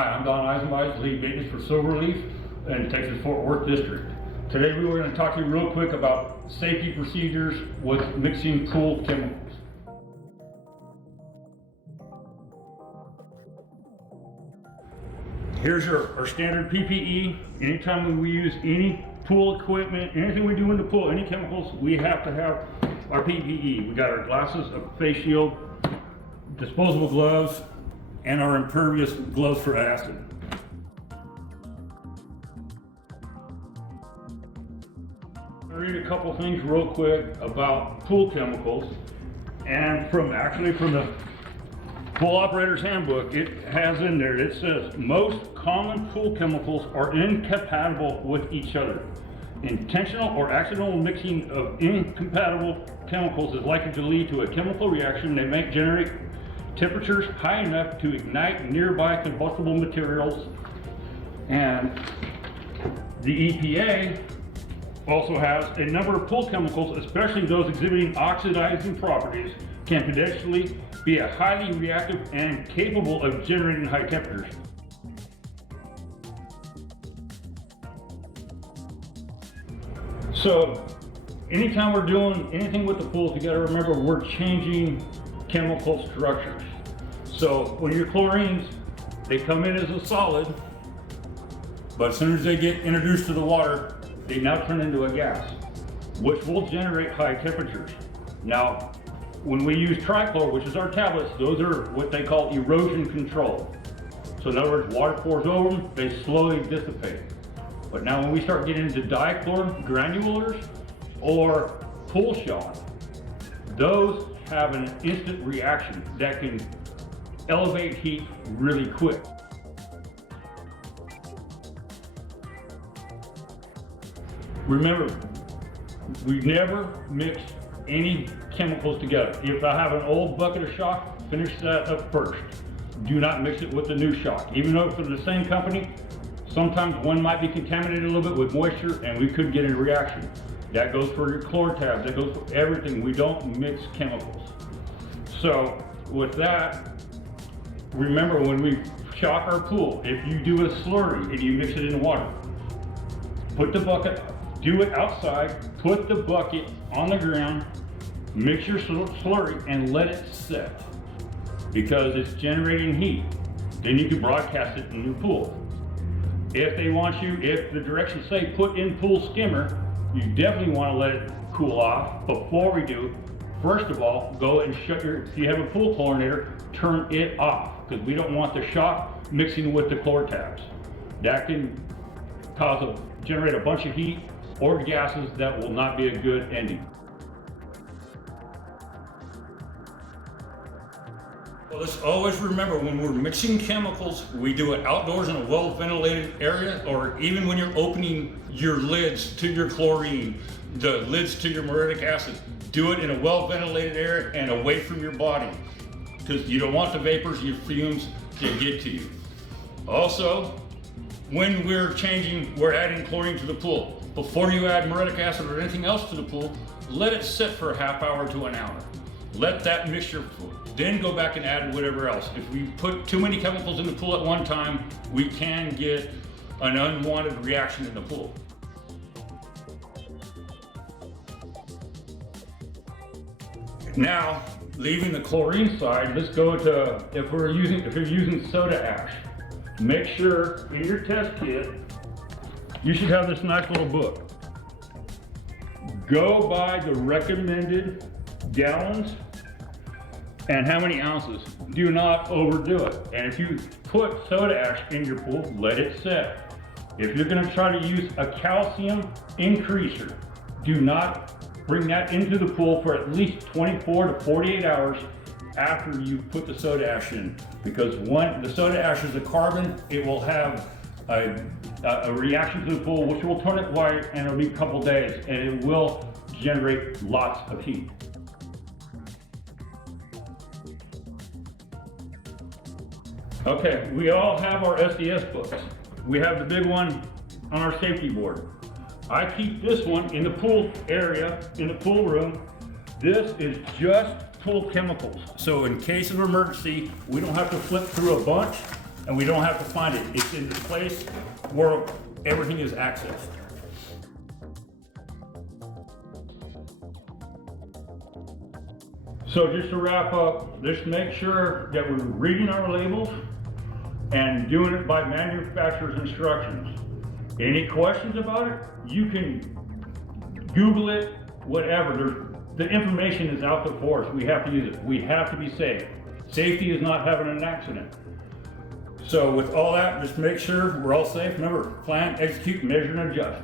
Hi, I'm Don Eisenbeisz, lead maintenance for Silverleaf in Texas Fort Worth District. Today we were going to talk to you real quick about safety procedures with mixing pool chemicals. Here's our standard PPE. Anytime we use any pool equipment, anything we do in the pool, any chemicals, we have to have our PPE. We got our glasses, a face shield, disposable gloves, and our impervious gloves for acid. I'll read a couple things real quick about pool chemicals, and from the Pool Operator's Handbook, it has in there, it says, most common pool chemicals are incompatible with each other. Intentional or accidental mixing of incompatible chemicals is likely to lead to a chemical reaction that may generate temperatures high enough to ignite nearby combustible materials. And the EPA also has a number of pool chemicals, especially those exhibiting oxidizing properties, can potentially be a highly reactive and capable of generating high temperatures. So anytime we're doing anything with the pools, you got to remember we're changing chemical structures. So when your chlorines, they come in as a solid, but as soon as they get introduced to the water, they now turn into a gas, which will generate high temperatures. Now, when we use trichlor, which is our tablets, those are what they call erosion control. So in other words, water pours over them, they slowly dissipate. But now when we start getting into dichlor granulars or pool shock, those have an instant reaction that can elevate heat really quick. Remember, we never mix any chemicals together. If I have an old bucket of shock, finish that up first. Do not mix it with the new shock. Even though it's from the same company, sometimes one might be contaminated a little bit with moisture and we could get a reaction. That goes for your chlor tabs, that goes for everything. We don't mix chemicals. So with that, remember when we shock our pool, if you do a slurry and you mix it in water, put the bucket, do it outside, put the bucket on the ground, mix your slurry and let it set, because it's generating heat. Then you can broadcast it in your pool. If they want you, if the directions say put in pool skimmer, you definitely want to let it cool off. Before we do, first of all, go and shut if you have a pool chlorinator, turn it off, because we don't want the shock mixing with the chlor tabs. That can generate a bunch of heat or gases that will not be a good ending. Well, let's always remember when we're mixing chemicals, we do it outdoors in a well-ventilated area, or even when you're opening your lids to your chlorine, the lids to your muriatic acid, do it in a well-ventilated area and away from your body, because you don't want the vapors, your fumes to get to you. Also, when we're adding chlorine to the pool, before you add muriatic acid or anything else to the pool, let it sit for a half hour to an hour. Let that mixture flow. Then go back and add whatever else. If we put too many chemicals in the pool at one time, we can get an unwanted reaction in the pool. Now, leaving the chlorine side, let's go to if you're using soda ash. Make sure in your test kit, you should have this nice little book. Go by the recommended gallons and how many ounces. Do not overdo it. And if you put soda ash in your pool, let it set. If you're going to try to use a calcium increaser, do not bring that into the pool for at least 24 to 48 hours after you put the soda ash in. Because the soda ash is a carbon, it will have a reaction to the pool which will turn it white, and it'll be a couple days, and it will generate lots of heat. Okay, we all have our SDS books. We have the big one on our safety board. I keep this one in the pool area, in the pool room. This is just pool chemicals. So in case of emergency, we don't have to flip through a bunch. and we don't have to find it. It's in the place where everything is accessed. So just to wrap up, just make sure that we're reading our labels and doing it by manufacturer's instructions. Any questions about it? You can Google it, whatever. The information is out there for us. We have to use it. We have to be safe. Safety is not having an accident. So with all that, just make sure we're all safe. Remember, plan, execute, measure, and adjust.